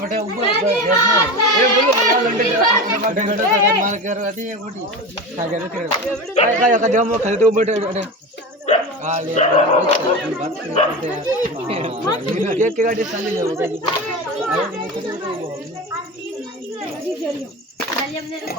बटे ऊपर ये बोलो लंडे बटे बटे मार कर आती है गोटी खा गया थे काय का जम खाली तो बटे बटे काले बात करते ये के गाड़ी साली जाओ अरे मुझे तो